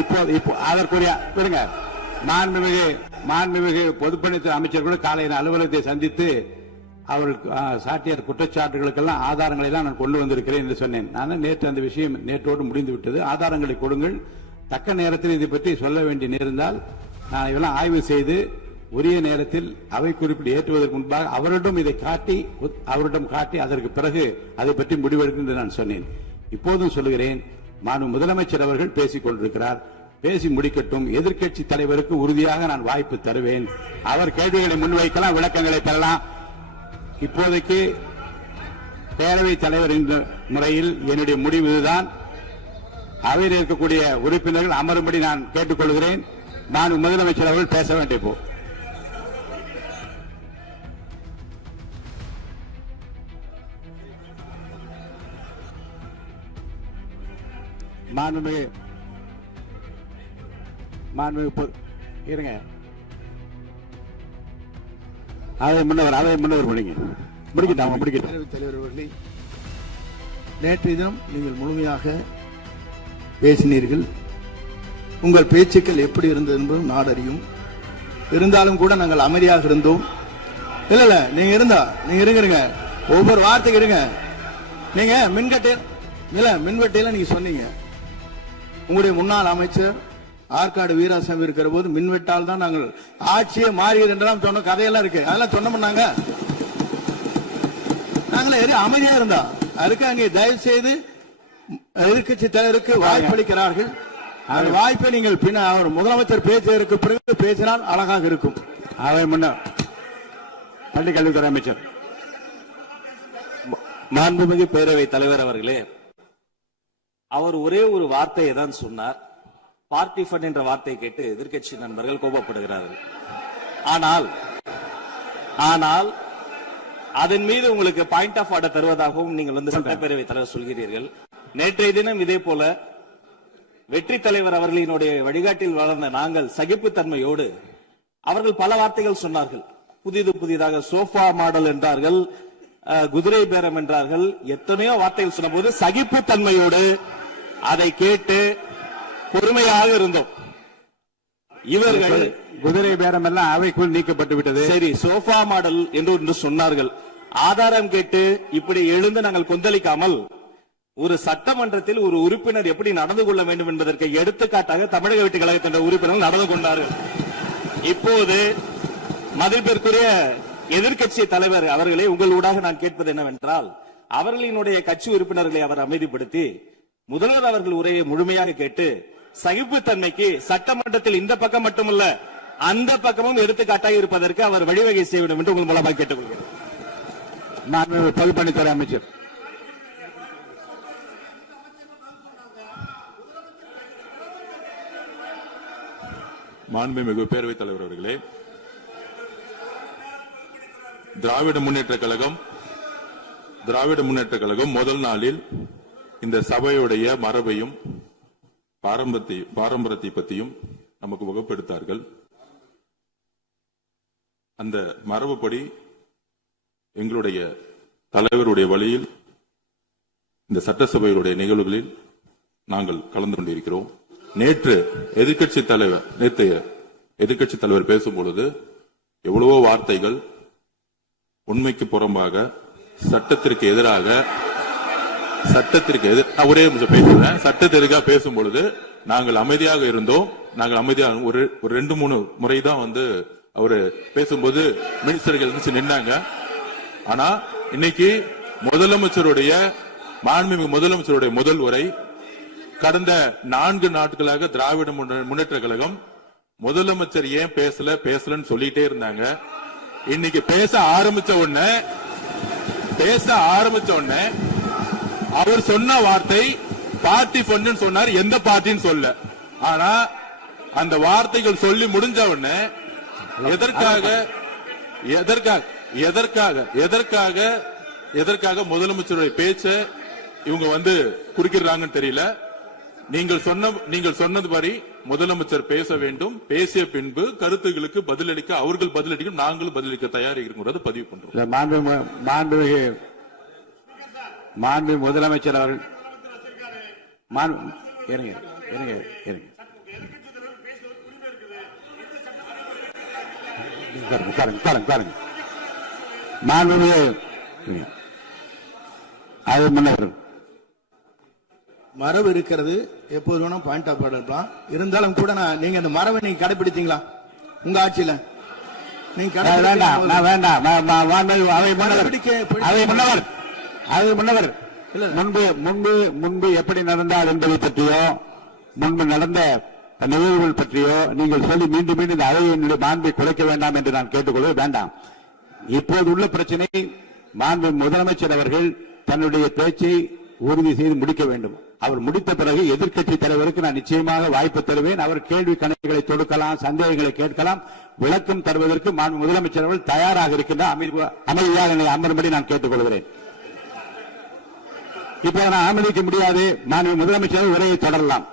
இப்போ அதற்குரிய விடுங்க. மாண்புமிகு பொதுப்பணித்துறை அமைச்சர்கள் காலையில் அலுவலகத்தை சந்தித்து அவர்கள் சாட்டிய குற்றச்சாட்டுகளுக்கெல்லாம் ஆதாரங்களை எல்லாம் நான் கொண்டு வந்திருக்கிறேன் என்று சொன்னேன். நான் நேற்று அந்த விஷயம் நேற்றோடு முடிந்து விட்டது. ஆதாரங்களை கொடுங்கள். தக்க நேரத்தில் இதை பற்றி சொல்ல வேண்டிய நேர்ந்தால் நான் இதெல்லாம் ஆய்வு செய்து உரிய நேரத்தில் அவை குறிப்பிட்டு ஏற்றுவதற்கு முன்பாக அவரிடம் காட்டி அதற்கு பிறகு அதை பற்றி முடிவெடுக்கும் என்று நான் சொன்னேன். இப்போதும் சொல்லுகிறேன், மாண்பு முதலமைச்சர் அவர்கள் பேசிக் கொண்டிருக்கிறார். பேசி முடிக்கட்டும். எதிர்க்கட்சி தலைவருக்கு உறுதியாக நான் வாய்ப்பு தருவேன். அவர் கேள்விகளை முன்வைக்கலாம், விளக்கங்களை பெறலாம். இப்போதைக்கு பேரவைத் தலைவர் என்ற முறையில் என்னுடைய முடிவு இதுதான். அவையில் இருக்கக்கூடிய உறுப்பினர்கள் அமரும்படி நான் கேட்டுக்கொள்கிறேன். நான் முதலமைச்சர் அவர்கள் பேச வேண்டிய போ இருங்க. அதை முன்னவர் முடிக்கட்டும். தலைவர் அவர்களே, நேற்றைய தினம் நீங்கள் முழுமையாக பேசினீர்கள். உங்கள் பேச்சுக்கள் எப்படி இருந்தது என்பதும் நாடு அறியும். இருந்தாலும் கூட நாங்கள் அமைதியாக இருந்தோம். இல்ல நீங்க இருங்க. ஒவ்வொரு வார்த்தைக்கு இருங்க. நீங்க மின்வெட்டையில நீங்க சொன்னீங்க. உங்களுடைய முன்னாள் அமைச்சர் ஆற்காடு வீராசாமி இருக்கிற போது மின்வெட்டால் தான் நாங்கள் ஆட்சியே மாறியது என்றெல்லாம் சொன்ன கதையெல்லாம் இருக்கு. அதெல்லாம் சொன்னோம்னாங்க. நாங்களே அமைதியா இருந்தா அதுக்கு அங்கே தயவு செய்து எதிர்கட்சி தலைவருக்கு வாய்ப்பளிக்கிறார்கள். அந்த வாய்ப்பை நீங்கள் அவர் முதலமைச்சர் பேசுவதற்கு பிறகு பேசினால் அழகாக இருக்கும். அவை முன்னர் பள்ளிக்கல்வித்துறை அமைச்சர் மாண்புமிகு பேரவைத் தலைவர் அவர்களே, அவர் ஒரே ஒரு வார்த்தையை தான் சொன்னார். பார்ட்டி ஃபண்ட் என்ற வார்த்தையை கேட்டு எதிர்க்கட்சி நண்பர்கள் கோபப்படுகிறார்கள். ஆனால் அதன் மீது உங்களுக்கு பாயிண்ட் ஆஃப் ஆர்டர் தருவதாகவும் நீங்கள் வந்து சட்டப்பேரவைத் தலைவர் சொல்கிறீர்கள். நேற்றைய தினம் இதே போல வெற்றி தலைவர் அவர்களினுடைய வழிகாட்டில் வளர்ந்த நாங்கள் சகிப்புத்தன்மையோடு அவர்கள் பல வார்த்தைகள் சொன்னார்கள். புதிதாக சோஃபா மாடல் என்றார்கள், குதிரை பேரம் என்றார்கள், எத்தனையோ வார்த்தைகள் சொன்ன போது சகிப்புத்தன்மையோடு அதை கேட்டு பொறுமையாக இருந்தோம். இவர்கள் குதிரை பேரம் எல்லாம் அவைக்குள் நீக்கப்பட்டு விட்டது. சரி, சோஃபா மாடல் என்று சொன்னார்கள். ஆதாரம் கேட்டு இப்படி எழுந்து நாங்கள் கொந்தளிக்காமல் ஒரு சட்டமன்றத்தில் ஒரு உறுப்பினர் எப்படி நடந்து கொள்ள வேண்டும் என்பதற்கு எடுத்துக்காட்டாக தமிழக வெற்றி கழகத்தின் உறுப்பினர்கள் நடந்து கொண்டார்கள். இப்போது மதிப்பிற்குரிய எதிர்க்கட்சி தலைவர் அவர்களே, உங்கள் ஊடாக நான் கேட்பது என்னவென்றால், அவர்களினுடைய கட்சி உறுப்பினர்களை அவர் அமைதிப்படுத்தி முதல்வர் அவர்கள் உரையை முழுமையாக கேட்டு சகிப்புத்தன்மைக்கு சட்டமன்றத்தில் இந்த பக்கம் மட்டுமல்ல அந்த பக்கமும் எடுத்துக்காட்டாக இருப்பதற்கு அவர் வழிவகை செய்ய வேண்டும் என்று உங்கள் மூலமாக கேட்டுக்கொள்கிறேன். பொதுப்பணித்துறை அமைச்சர் மாண்புமிகு பேரவைத் தலைவர் அவர்களே, திராவிட முன்னேற்ற கழகம் முதல் நாளில் இந்த சபையுடைய மரபையும் பாரம்பரியத்தை பற்றியும் நமக்கு வகுப்படுத்தார்கள். அந்த மரபுப்படி எங்களுடைய தலைவருடைய வழியில் இந்த சட்டசபையுடைய நிகழ்வுகளில் நாங்கள் கலந்து கொண்டிருக்கிறோம். நேற்றைய எதிர்க்கட்சி தலைவர் பேசும்பொழுது எவ்வளவோ வார்த்தைகள் உண்மைக்கு புறம்பாக சட்டத்திற்கு எதிராக ஒரே நிமிஷம் பேசுறேன். சட்டத்திற்காக பேசும் பொழுது நாங்கள் அமைதியாக இருந்தோம். ஒரு 2-3 முறை தான் வந்து அவரு பேசும்போது மினிஸ்டர்கள் நின்னாங்க. ஆனா இன்னைக்கு மாண்புமிகு முதலமைச்சருடைய முதல் உரை கடந்த 4 நாட்களாக திராவிட முன்னேற்ற கழகம் முதலமைச்சர் ஏன் பேசலன்னு சொல்லிட்டே இருந்தாங்க. இன்னைக்கு பேச ஆரம்பிச்ச உடனே அவர் சொன்ன வார்த்தை பார்ட்டி ஃபண்ட் சொன்னார். எந்த பார்ட்டின்னு சொல்ல. ஆனா அந்த வார்த்தைகள் சொல்லி முடிஞ்ச உடனே எதற்காக முதலமைச்சருடைய பேச்ச இவங்க வந்து குறுக்கிறாங்கன்னு தெரியல. நீங்கள் சொன்னது மாதிரி முதலமைச்சர் பேச வேண்டும். பேசிய பின்பு கருத்துகளுக்கு பதிலளிக்க அவர்கள் பதிலளிக்கும், நாங்களும் பதிலளிக்க தயாராக இருக்கிறது பதிவு பண்றோம். மாண்புமிகு முதலமைச்சர் அவர்கள் உட்காருங்க. மாண்புமிகு அது முன்னர் மரபு இருக்கிறது, எப்போது வேணும் பாயிண்ட் ஆஃப் ஆர்டர் இருக்கலாம். இருந்தாலும் கூட நீங்க அந்த மரபை நீங்க கடைபிடித்தீங்களா உங்க ஆட்சியில? நீங்க முன்னவர் முன்பு எப்படி நடந்தால் என்பதை பற்றியோ முன்பு நடந்த நிகழ்வுகள் பற்றியோ நீங்கள் சொல்லி மீண்டும் இந்த அவையினுடைய மாண்பை குலைக்க வேண்டாம் என்று நான் கேட்டுக்கொள்ள வேண்டாம். இப்போது உள்ள பிரச்சனை மாண்பு முதலமைச்சர் அவர்கள் தன்னுடைய பேச்சை உறுதி செய்து முடிக்க வேண்டும். அவர் முடித்த பிறகு எதிர்க்கட்சி தலைவருக்கு நான் நிச்சயமாக வாய்ப்பு தருவேன். அவர் கேள்வி கணக்குகளை தொடுக்கலாம், சந்தேகங்களை கேட்கலாம், விளக்கம் தருவதற்கு மாண்பு முதலமைச்சர் அவர்கள் தயாராக இருக்கின்றார். அமைதியாக அமரும்படி நான் கேட்டுக்கொள்கிறேன். இப்ப நான் அனுமதிக்க முடியாது. மாண்பு முதலமைச்சர் உரையை தொடரலாம்.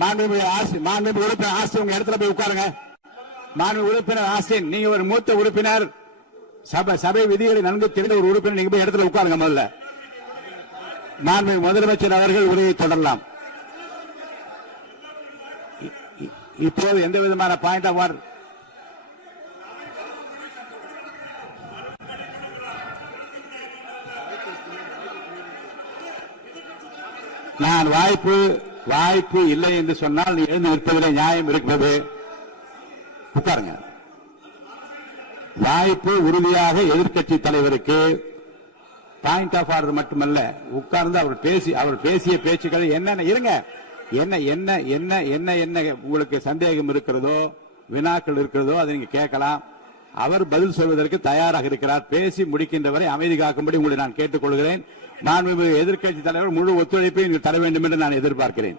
மாண்புமிகு உறுப்பினர் ஆஸ்டின் உங்க இடத்துல போய் உட்காருங்க. மாண்புமிகு உறுப்பினர் ஆஸ்டின், நீங்க ஒரு மூத்த உறுப்பினர், சபை விதிகளை நன்கு தெரிந்த ஒரு உறுப்பினர், நீங்க போய் இடத்துல உட்காருங்க. முதல்ல மாண்புமிகு முதலமைச்சர் அவர்கள் உரையை தொடரலாம். இப்போது எந்த விதமான பாயிண்ட் ஆஃப் ஆர்டர் நான் வாய்ப்பு இல்லை என்று சொன்னால் நீ எழுந்து நிற்பதில் நியாயம் இருக்கிறது. உட்காருங்க. வாய்ப்பு உறுதியாக எதிர்க்கட்சி தலைவருக்கு பாயிண்ட் ஆஃப் ஆர்டர் மட்டுமல்ல, உட்கார்ந்து அவர் பேசிய பேச்சுக்கள் என்னென்ன இருங்க, என்ன என்ன என்ன என்ன என்ன உங்களுக்கு சந்தேகம் இருக்கிறதோ, வினாக்கள் இருக்கிறதோ அதை நீங்க கேட்கலாம். அவர் பதில் சொல்வதற்கு தயாராக இருக்கிறார். பேசி முடிக்கின்ற வரை அமைதி காக்கும்படி உங்களை நான் கேட்டுக்கொள்கிறேன். மாண்புமிகு எதிர்க்கட்சி தலைவர் முழு ஒத்துழைப்பை நீங்கள் தர வேண்டும் என்று நான் எதிர்பார்க்கிறேன்.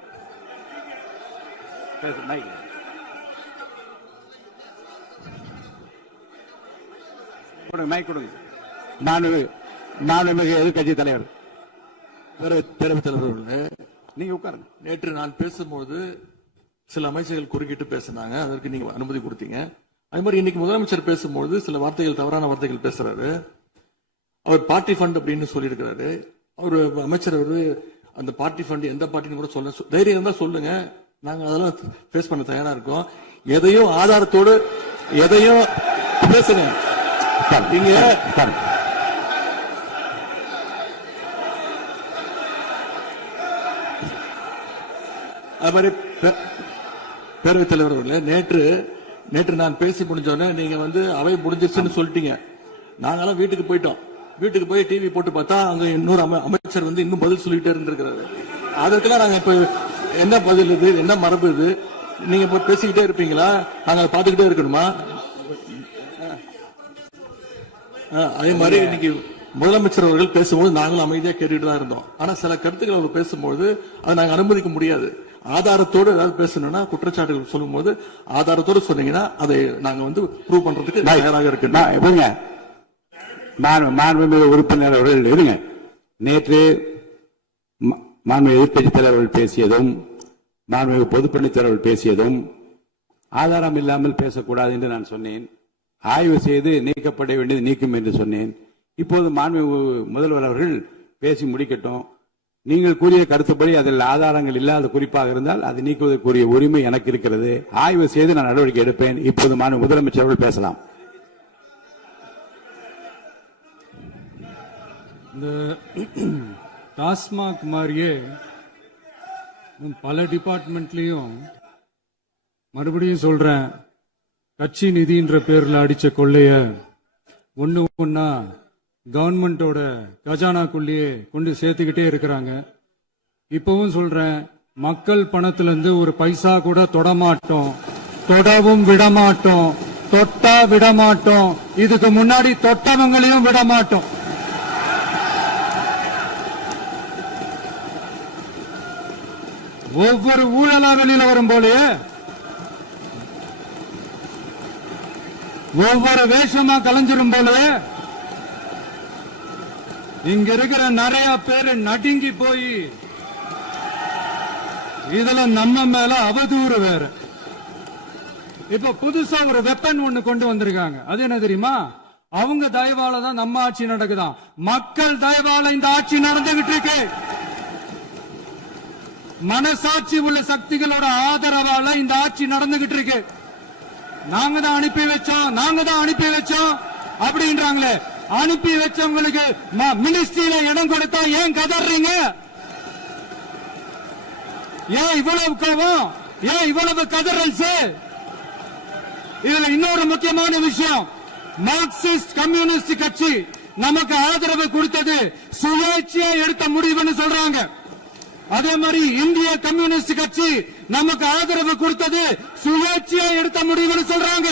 மாண்புமிகு எதிர்க்கட்சி தலைவர் பேரவைத் தலைவர், நீங்க உட்காருங்க. நேற்று நான் பேசும்போது சில அமைச்சர்கள் குறுக்கிட்டு பேசினாங்க, அதற்கு நீங்க அனுமதி கொடுத்தீங்க. அதே மாதிரி இன்னைக்கு முதலமைச்சர் பேசும்போது சில வார்த்தைகள், தவறான வார்த்தைகள் பேசுறாரு. அவர் பார்ட்டி ஃபண்ட் அப்படின்னு சொல்லியிருக்கிறாரு. அவர் அமைச்சர் அந்த பார்ட்டி ஃபண்ட் எந்த பார்ட்டின்னு கூட சொல்ல தைரியம் இருந்தா சொல்லுங்க, நாங்க அதெல்லாம் பேஸ் பண்ண தயாரா இருக்கோம். எதையும் ஆதாரத்தோடு எதையும் பேசுங்க. நீங்க அது மாதிரி பேரவைத் தலைவர் அவர்களே, நேற்று நான் பேசி முடிஞ்சோடனே நீங்க அவை முடிஞ்சிருச்சுன்னு சொல்லிட்டீங்க. நாங்கெல்லாம் வீட்டுக்கு போயிட்டோம். வீட்டுக்கு போய் டிவி போட்டு பார்த்தா அங்க இன்னொரு அமைச்சர் இன்னும் பதில் சொல்லிட்டே இருந்திருக்கிறாரு. அதற்கெல்லாம் நாங்க இப்ப என்ன பதில் இது, என்ன மரபு இது? நீங்க இப்ப பேசிக்கிட்டே இருப்பீங்களா? நாங்க பாத்துக்கிட்டே இருக்கணுமா? அதே மாதிரி இன்னைக்கு முதலமைச்சர் அவர்கள் பேசும்போது நாங்களும் அமைதியா கேட்டுட்டு தான் இருந்தோம். ஆனா சில கருத்துக்கள் அவர் பேசும்போது அதை நாங்க அனுமதிக்க முடியாது. ஆதாரத்தோடு ஏதாவது பேசணும்னா, குற்றச்சாட்டுகள் சொல்லும் போது ஆதாரத்தோடு சொன்னீங்கன்னா அதை நாங்க ப்ரூவ் பண்றதுக்கு தயாராக இருக்கு. மாண்புமிகு உறுப்பினர் அவர்கள் இருங்க. நேற்று மாண்புமிகு எதிர்க்கட்சி தலைவர்கள் பேசியதும் மாண்புமிகு பொதுப்பணித் தலைவர்கள் பேசியதும் ஆதாரம் இல்லாமல் பேசக்கூடாது என்று நான் சொன்னேன். ஆய்வு செய்து நீக்கப்பட வேண்டியது நீக்கும் என்று சொன்னேன். இப்போது மாண்புமிகு முதல்வர் அவர்கள் பேசி முடிக்கட்டும். நீங்கள் கூறிய கருத்துப்படி அதில் ஆதாரங்கள் இல்லாத குறிப்பாக இருந்தால் அது நீக்குவதற்குரிய உரிமை எனக்கு இருக்கிறது. ஆய்வு செய்து நான் நடவடிக்கை எடுப்பேன். இப்போது மாண்புமிகு முதலமைச்சர் அவர்கள் பேசலாம். இந்த டாஸ்மாக் மாதிரியே பல டிபார்ட்மெண்ட்லயும், மறுபடியும் சொல்றேன், கட்சி நிதின்ற பேர்ல அடிச்ச கொள்ளைய ஒன்னா கவர்மெண்டோட கஜானாக்குள்ளேயே கொண்டு சேர்த்துக்கிட்டே இருக்கிறாங்க. இப்பவும் சொல்றேன், மக்கள் பணத்துல இருந்து ஒரு பைசா கூட தொடமாட்டோம், தொடவும் விடமாட்டோம், தொட்டா விடமாட்டோம், இதுக்கு முன்னாடி தொட்டவங்களையும் விடமாட்டோம். ஒவ்வொரு ஊழலா வெளியில வரும் போலே, ஒவ்வொரு வேஷமா கலைஞ்சிரும் போல இங்க இருக்கிற நிறைய பேரு நடுங்கி போய் இதுல நம்ம மேல அவதூறு வேற. இப்ப புதுசா ஒரு வெப்பன் ஒண்ணு கொண்டு வந்திருக்காங்க. அது என்ன தெரியுமா? அவங்க தயவால தான் நம்ம ஆட்சி நடக்குதாம். மக்கள் தயவால இந்த ஆட்சி நடந்துகிட்டு இருக்கு. மனசாட்சி உள்ள சக்திகளோட ஆதரவால இந்த ஆட்சி நடந்துகிட்டு இருக்கு. நாங்க தான் அனுப்பி வச்சோம் அப்படின்றாங்களே. அனுப்பி வச்சவங்களுக்கு மினிஸ்ட்ரியில இடம் கொடுத்தா ஏன் கதறீங்க? ஏன் இவ்வளவு கோபம்? ஏன் இவ்வளவு கதறல்ஸ்? இதுல இன்னொரு முக்கியமான விஷயம், மார்க்சிஸ்ட் கம்யூனிஸ்ட் கட்சி நமக்கு ஆதரவு கொடுத்தது சுயேட்சையா எடுத்த முடிவுன்னு சொல்றாங்க. அதே மாதிரி இந்திய கம்யூனிஸ்ட் கட்சி நமக்கு ஆதரவு கொடுத்தது சுயேட்சையா எடுத்த முடிவுன்னு சொல்றாங்க.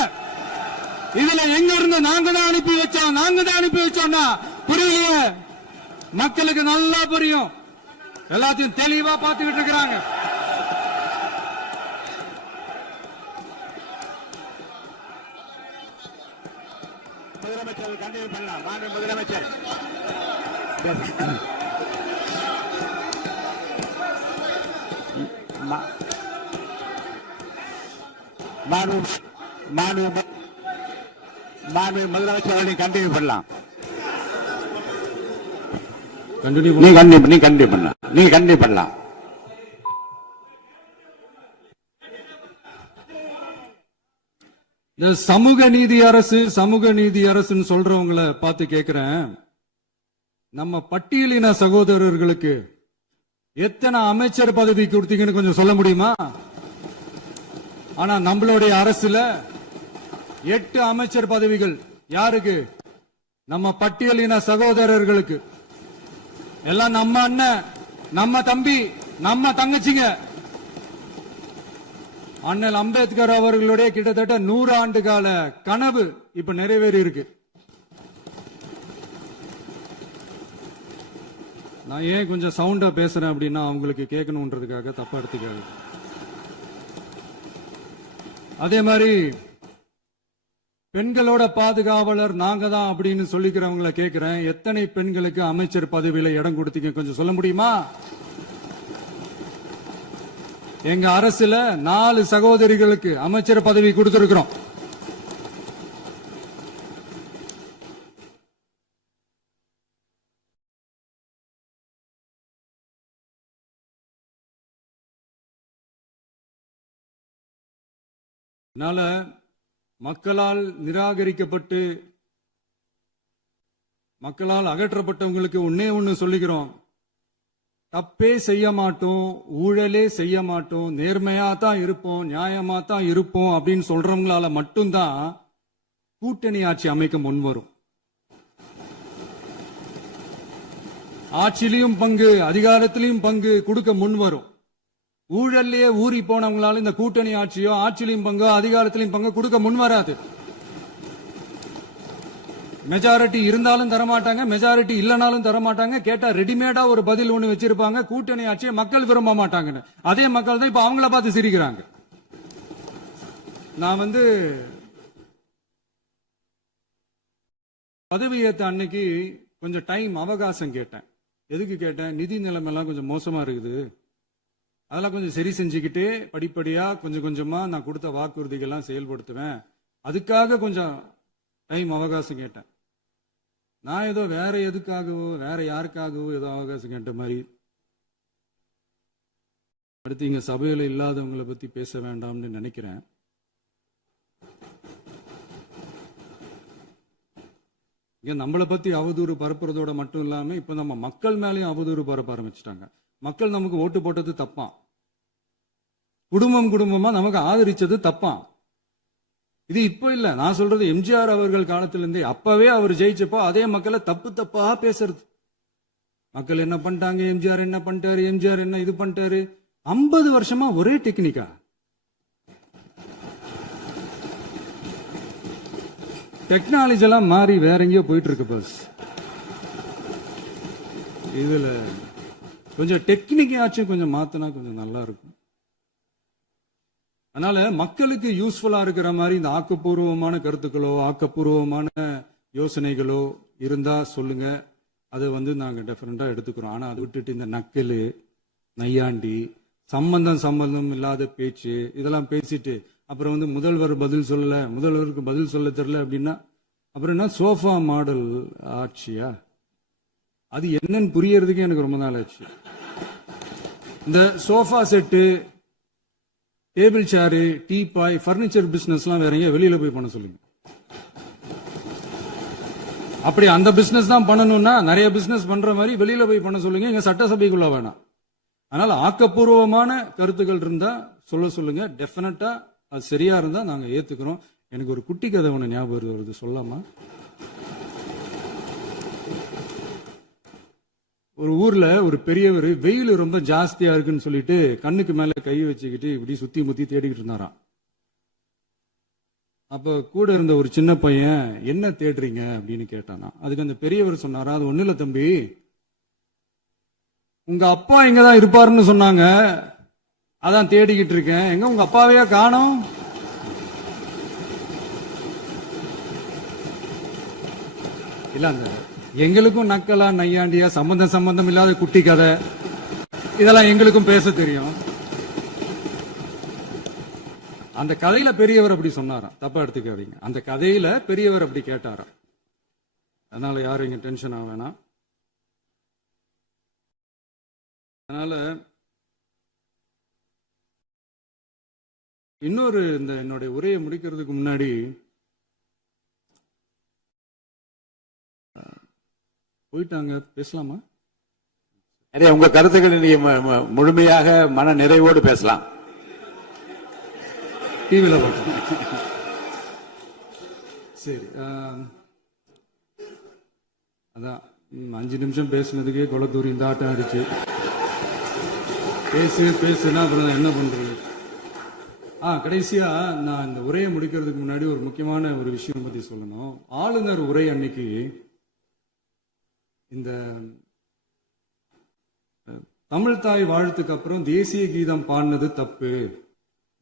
இதுல எங்க இருந்து நாங்க தான் அனுப்பி வச்சோம்னா புரியலையே. மக்களுக்கு நல்லா புரியும், எல்லாத்தையும் தெளிவா பார்த்துக்கிட்டு இருக்கிறாங்க. முதலமைச்சர் கண்டினியூ பண்ணலாம். மாண்பு முதலமைச்சர் மாண்பு முதலமைச்சர் கண்டினியூ பண்ணலாம். நீ கண்டினியூ பண்ணலாம். இந்த சமூக நீதி அரசுன்னு சொல்றவங்களை பார்த்து கேக்குறேன், நம்ம பட்டியலின சகோதரர்களுக்கு எத்தனை அமைச்சர் பதவி கொடுத்தீங்கன்னு கொஞ்சம் சொல்ல முடியுமா? ஆனா நம்மளுடைய அரசுல 8 அமைச்சர் பதவிகள் யாருக்கு? நம்ம பட்டியலின சகோதரர்களுக்கு. எல்லாம் நம்ம அண்ணன், நம்ம தம்பி, நம்ம தங்கச்சிங்க. அண்ணல் அம்பேத்கர் அவர்களுடைய கிட்டத்தட்ட 100 ஆண்டு கால கனவு இப்ப நிறைவேறி இருக்கு. நான் ஏன் கொஞ்சம் சவுண்டா பேசுறேன் அப்படின்னா அவங்களுக்கு கேட்கணும்ன்றதுக்காக தப்பா எடுத்துக்காது. அதே மாதிரி பெண்களோட பாதுகாவலர் நாங்க தான் அப்படின்னு சொல்லிக்கிறவங்களை கேட்கிறேன், எத்தனை பெண்களுக்கு அமைச்சர் பதவியில இடம் கொடுத்தீங்க கொஞ்சம் சொல்ல முடியுமா? எங்க அரசுல 4 சகோதரிகளுக்கு அமைச்சர் பதவி கொடுத்திருக்கிறோம். அதனால மக்களால் நிராகரிக்கப்பட்டு மக்களால் அகற்றப்பட்டவங்களுக்கு ஒண்ணு சொல்லிக்கிறோம், தப்பே செய்ய மாட்டோம், ஊழலே செய்ய மாட்டோம், நேர்மையா தான் இருப்போம், நியாயமா தான் இருப்போம் அப்படின்னு சொல்றவங்களால மட்டும்தான் கூட்டணி ஆட்சி அமைக்க முன்வரும். ஆட்சியிலையும் பங்கு, அதிகாரத்திலையும் பங்கு கொடுக்க முன்வரும். ஊழல்லையே ஊறி போனவங்களால இந்த கூட்டணி ஆட்சியோ ஆட்சியிலையும் பங்கோ அதிகாரத்திலையும் பங்கு கொடுக்க முன்வராது. மெஜாரிட்டி இருந்தாலும் தரமாட்டாங்க, மெஜாரிட்டி இல்லனாலும் தரமாட்டாங்க. கேட்டா ரெடிமேடா ஒரு பதில் ஒண்ணு வச்சிருப்பாங்க, கூட்டணி ஆட்சியை மக்கள் விரும்ப மாட்டாங்கன்னு. அதே மக்கள் தான் இப்ப அவங்கள பார்த்து சிரிக்கிறாங்க. நான் பதவி ஏத்த அன்னைக்கு கொஞ்சம் டைம் அவகாசம் கேட்டேன். எதுக்கு கேட்டேன்? நிதி நிலைமைலாம் கொஞ்சம் மோசமா இருக்குது, அதெல்லாம் கொஞ்சம் சரி செஞ்சுக்கிட்டு படிப்படியா கொஞ்சம் கொஞ்சமா நான் கொடுத்த வாக்குறுதிகள்லாம் செயல்படுத்துவேன், அதுக்காக கொஞ்சம் டைம் அவகாசம் கேட்டேன். நான் ஏதோ வேற எதுக்காகவோ வேற யாருக்காகவோ ஏதோ அவகாசம் கேட்ட மாதிரி. அடுத்து இங்க சபையில இல்லாதவங்களை பத்தி பேச வேண்டாம்னு நினைக்கிறேன். இங்க நம்மளை பத்தி அவதூறு பரப்புறதோட மட்டும் இல்லாம இப்ப நம்ம மக்கள் மேலேயும் அவதூறு பரப்ப ஆரம்பிச்சுட்டாங்க. மக்கள் நமக்கு ஓட்டு போட்டது தப்பான், குடும்பமா நமக்கு ஆதரிச்சது தப்பான். இது இப்ப இல்ல, நான் சொல்றது எம்ஜிஆர் அவர்கள் காலத்திலிருந்தே. அப்பவே அவர் ஜெயிச்சப்போ அதே மக்களை தப்பா பேசுறது. மக்கள் என்ன பண்ணிட்டாங்க, எம்ஜிஆர் என்ன பண்ணிட்டாரு, எம்ஜிஆர் என்ன இது பண்ணிட்டாரு. 50 வருஷமா ஒரே டெக்னிக்கா. டெக்னாலஜி எல்லாம் மாறி வேற எங்கேயோ போயிட்டு இருக்கு. பஸ் இதுல கொஞ்சம் டெக்னிக்காச்சும் கொஞ்சம் மாத்தினா கொஞ்சம் நல்லா இருக்கும். அதனால மக்களுக்கு யூஸ்ஃபுல்லா இருக்கிற மாதிரி இந்த ஆக்கப்பூர்வமான கருத்துக்களோ ஆக்கப்பூர்வமான யோசனைகளோ இருந்தா சொல்லுங்க, அதை நாங்க டெஃபரெண்டா எடுத்துக்கிறோம். ஆனா அதை விட்டுட்டு இந்த நக்கல், நையாண்டி, சம்பந்தம் இல்லாத பேச்சு இதெல்லாம் பேசிட்டு அப்புறம் முதல்வர் பதில் சொல்லல, முதல்வருக்கு பதில் சொல்ல தெரியல அப்படின்னா அப்புறம் என்ன சோஃபா மாடல் ஆட்சியா? அது என்னன்னு புரியறதுக்கு எனக்கு ரொம்ப நாள் ஆச்சு. இந்த sofa set, table chair, teapoy, furniture பிசினஸ்லாம் வேற எங்க வெளியில போய் பண்ண சொல்லுங்க. அப்படி அந்த பிசினஸ் தான் பண்ணணும்னா நிறைய பிசினஸ் பண்ற மாதிரி வெளியில போய் பண்ண சொல்லுங்க, இங்க சட்டசபைக்குள்ள வேணாம். அதனால ஆக்கப்பூர்வமான கருத்துக்கள் இருந்தா சொல்லுங்க. டெஃபினட்டா அது சரியா இருந்தா நாங்க ஏத்துக்கிறோம். எனக்கு ஒரு குட்டி கதை ஒண்ணு ஞாபகம் வருது, சொல்லாமா? ஒரு ஊர்ல ஒரு பெரியவர் வெயில் ரொம்ப ஜாஸ்தியா இருக்குன்னு சொல்லிட்டு கண்ணுக்கு மேல கை வச்சுக்கிட்டு இப்படி சுத்தி முத்தி தேடிக்கிட்டு இருந்தாராம். அப்ப கூட இருந்த ஒரு சின்ன பையன், என்ன தேடுறீங்க அப்படின்னு கேட்டானா. அதுக்கு அந்த பெரியவர் சொன்னாரா, அது ஒண்ணு இல்ல தம்பி, உங்க அப்பா இங்கதான் இருப்பாருன்னு சொன்னாங்க, அதான் தேடிக்கிட்டு இருக்கேன். எங்க உங்க அப்பாவையா காணோம்? இல்ல அந்த எங்களுக்கும் நக்கலா நையாண்டியா சம்பந்தம் இல்லாத குட்டி கதை இதெல்லாம் எங்களுக்கும் பேச தெரியும். அந்த கதையில பெரியவர் அப்படி சொன்னாராம், தப்பா எடுத்துக்காதீங்க. அந்த கதையில பெரியவர் அப்படி கேட்டாராம். அதனால யாரும் இங்க டென்ஷன் ஆக வேணாம். அதனால இன்னொரு இந்த என்னுடைய உரையை முடிக்கிறதுக்கு முன்னாடி போயிட்டாங்க, பேசலாமா? உங்க கருத்துக்களை நீங்க முழுமையாக மன நிறைவோடு பேசலாம். டிவில சரி. அதான் 5 நிமிஷம் பேசுனதுக்கே கொலத்தூரி இந்த ஆட்டம் ஆயிடுச்சு. பேசுனா அப்புறம் என்ன பண்றது? கடைசியா நான் இந்த உரையை முடிக்கிறதுக்கு முன்னாடி ஒரு முக்கியமான ஒரு விஷயம் பத்தி சொல்லணும். ஆளுநர் உரை அன்னைக்கு இந்த தமிழ் தாய் வாழ்த்துக்கு அப்புறம் தேசிய கீதம் பாடினது தப்பு,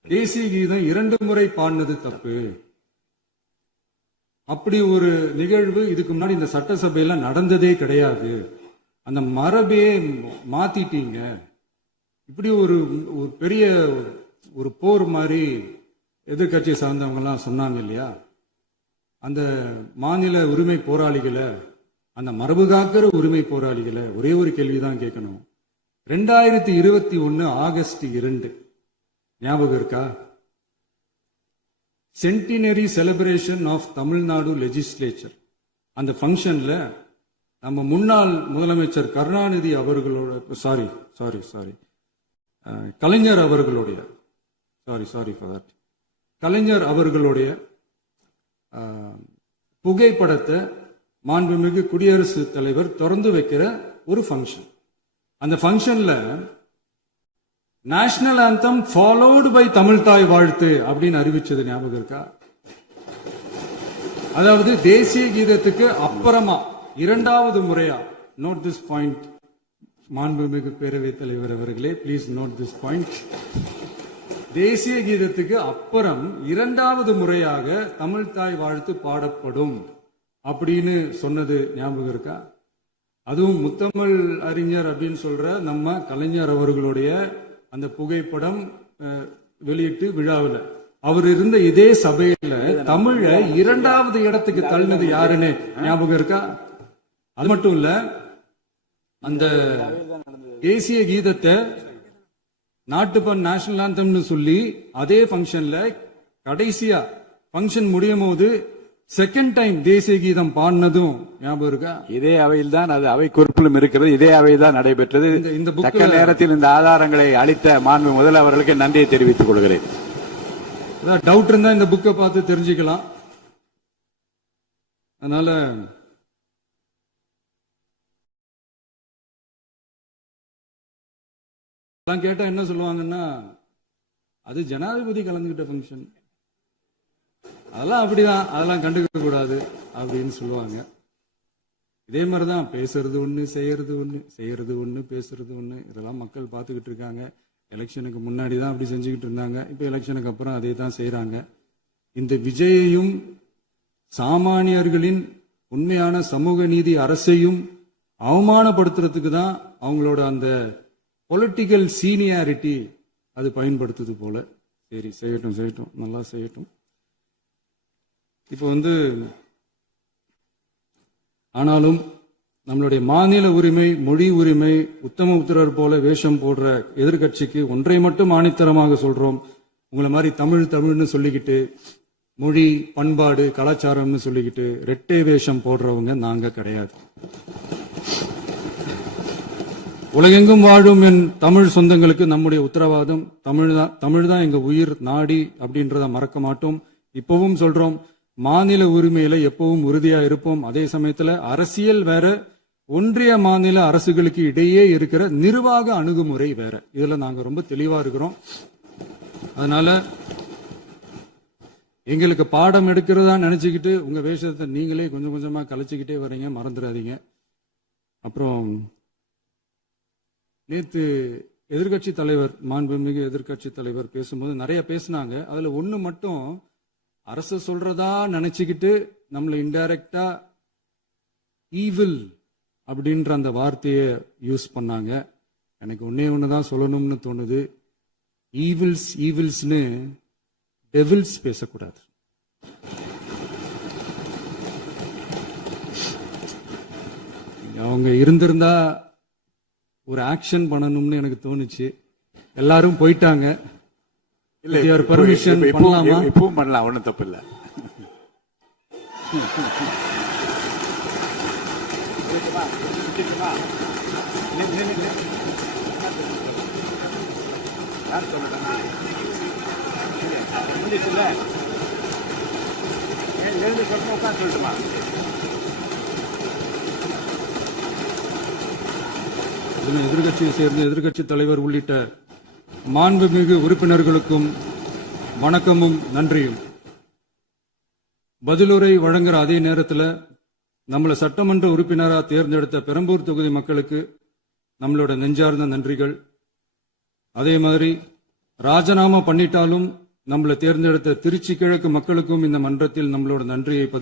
தேசிய கீதம் 2 முறை பாடினது தப்பு, அப்படி ஒரு நிகழ்வு இதுக்கு முன்னாடி இந்த சட்டசபையில நடந்ததே கிடையாது, அந்த மரபே மாத்திட்டீங்க, இப்படி ஒரு பெரிய ஒரு போர் மாதிரி எதிர்கட்சி சார்ந்தவங்க எல்லாம் சொன்னாங்க இல்லையா? அந்த மாநில உரிமை போராளிகளை, அந்த மரபு காக்கிற உரிமை போராளிகளை ஒரே ஒரு கேள்விதான் கேட்கணும். 2021 ஆகஸ்ட் 2 ஞாபகம் இருக்கா? Centenary celebration of Tamil Nadu legislature. அந்த ஃபங்க்ஷன்ல நம்ம முன்னாள் முதலமைச்சர் கருணாநிதி அவர்களோட கலைஞர் அவர்களுடைய கலைஞர் அவர்களுடைய புகைப்படத்தை மாண்புமிகு குடியரசுத் தலைவர் திறந்து வைக்கிற ஒரு ஃபங்க்ஷன். அந்த ஃபங்க்ஷன்ல national anthem followed by Tamil Thai Vazhthu அப்படின்னு அறிவிச்சது ஞாபகம் இருக்கா? அதாவது தேசிய கீதத்துக்கு அப்புறமா 2வது முறையா, நோட் திஸ் பாயிண்ட் மாண்புமிகு பேரவைத் தலைவர் அவர்களே, பிளீஸ் நோட் திஸ் பாயிண்ட். தேசிய கீதத்துக்கு அப்புறம் 2வது முறையாக தமிழ் தாய் வாழ்த்து பாடப்படும் அப்படின்னு சொன்னது ஞாபகம் இருக்கா? அதுவும் முத்தமிழ் அறிஞர் அப்படின்னு சொல்ற நம்ம கலைஞர் அவர்களுடைய அந்த புகைப்படம் வெளியிட்டு விழாவில் அவர் இருந்த இதே சபையில தமிழ 2வது இடத்துக்கு தள்ளினது யாருன்னு ஞாபகம் இருக்கா? அது மட்டும் இல்ல, அந்த தேசிய கீதத்தை நாட்டுப்பண் நேஷனல் ஆந்தம்னு சொல்லி அதே ஃபங்க்ஷன்ல கடைசியா ஃபங்க்ஷன் முடியும் போது செகண்ட் டைம் தேசிய கீதம் பாடினதும் ஞாபகம் இருக்கா? இதே அவையில் தான், அது அவை குறிப்பிலும் இருக்கிறது, இதே அவை தான் நடைபெற்றது. இந்த தக்க நேரத்தில் இந்த ஆதாரங்களை அளித்த மாண்பு முதல் அவர்களுக்கு நன்றியை தெரிவித்துக் கொள்கிறேன். டவுட் இருந்தா இந்த புக்கை பார்த்து தெரிஞ்சுக்கலாம். அதனால கேட்டா என்ன சொல்லுவாங்கன்னா, அது ஜனாதிபதி கலந்துகிட்ட ஃபங்க்ஷன், அதெல்லாம் அப்படிதான், அதெல்லாம் கண்டுக்க கூடாது அப்படின்னு சொல்லுவாங்க. இதே மாதிரிதான் பேசுறது ஒண்ணு, செய்யறது ஒண்ணு, பேசுறது ஒண்ணு. இதெல்லாம் மக்கள் பார்த்துக்கிட்டு இருக்காங்க. எலெக்ஷனுக்கு முன்னாடி தான் அப்படி செஞ்சுக்கிட்டு இருந்தாங்க, இப்ப எலெக்ஷனுக்கு அப்புறம் அதே தான் செய்யறாங்க. இந்த விஜயையும் சாமானியர்களின் உண்மையான சமூக நீதி அரசையும் அவமானப்படுத்துறதுக்கு தான் அவங்களோட அந்த பொலிட்டிக்கல் சீனியாரிட்டி அது பயன்படுத்துது போல. சரி, செய்யட்டும், நல்லா செய்யட்டும். இப்போ ஆனாலும் நம்மளுடைய மாநில உரிமை, மொழி உரிமை, உத்தமபுத்திரர் போல வேஷம் போடுற எதிர்க்கட்சிக்கு ஒன்றை மட்டும் ஆணித்தரமாக சொல்றோம். உங்களை மாதிரி தமிழ்னு சொல்லிக்கிட்டு, மொழி, பண்பாடு, கலாச்சாரம்னு சொல்லிக்கிட்டு ரெட்டை வேஷம் போடுறவங்க நாங்க கிடையாது. உலகெங்கும் வாழும் என் தமிழ் சொந்தங்களுக்கு நம்முடைய உத்தரவாதம் தமிழ் தான் எங்க உயிர் நாடி அப்படின்றத மறக்க மாட்டோம். இப்பவும் சொல்றோம், மாநில உரிமையில எப்பவும் உறுதியா இருப்போம். அதே சமயத்துல அரசியல் வேற, ஒன்றிய மாநில அரசுகளுக்கு இடையே இருக்கிற நிர்வாக அணுகுமுறை வேற. இதுல நாங்க ரொம்ப தெளிவா இருக்கிறோம். அதனால எங்களுக்கு பாடம் எடுக்கிறதா நினைச்சுக்கிட்டு உங்க வேஷத்தை நீங்களே கொஞ்சம் கொஞ்சமா கலைச்சுக்கிட்டே வர்றீங்க, மறந்துடாதீங்க. அப்புறம் நேத்து எதிர்கட்சி தலைவர், மாண்புமிகு எதிர்கட்சி தலைவர் பேசும்போது நிறைய பேசினாங்க. அதுல ஒண்ணு மட்டும், அரசு சொல்றதா நினைச்சுக்கிட்டு நம்மளை இன்டைரக்டா ஈவில் அப்படின்ற அந்த வார்த்தையை யூஸ் பண்ணாங்க. எனக்கு ஒண்ணுதான் சொல்லணும்னு தோணுது. ஈவில்ஸ்னு டெவில்ஸ் பேசக்கூடாது. அவங்க இருந்திருந்தா ஒரு ஆக்ஷன் பண்ணணும்னு எனக்கு தோணுச்சு. எல்லாரும் போயிட்டாங்க. இல்ல, பர்மிஷன் பண்ணலாமா? இப்பவும் பண்ணலாம், ஒண்ணும் தப்பு இல்ல. எதிர்கட்சியை சேர்ந்த எதிர்கட்சி தலைவர் உள்ளிட்ட மாண்புமிகு உறுப்பினர்களுக்கும் வணக்கமும் நன்றியும். பதிலுரை வழங்குற அதே நேரத்தில் நம்மளை சட்டமன்ற உறுப்பினராக தேர்ந்தெடுத்த பெரம்பூர் தொகுதி மக்களுக்கு நம்மளோட நெஞ்சார்ந்த நன்றிகள். அதே மாதிரி ராஜினாமா பண்ணிட்டாலும் நம்மளை தேர்ந்தெடுத்த திருச்சி கிழக்கு மக்களுக்கும் இந்த மன்றத்தில் நம்மளோட நன்றியை பதிவு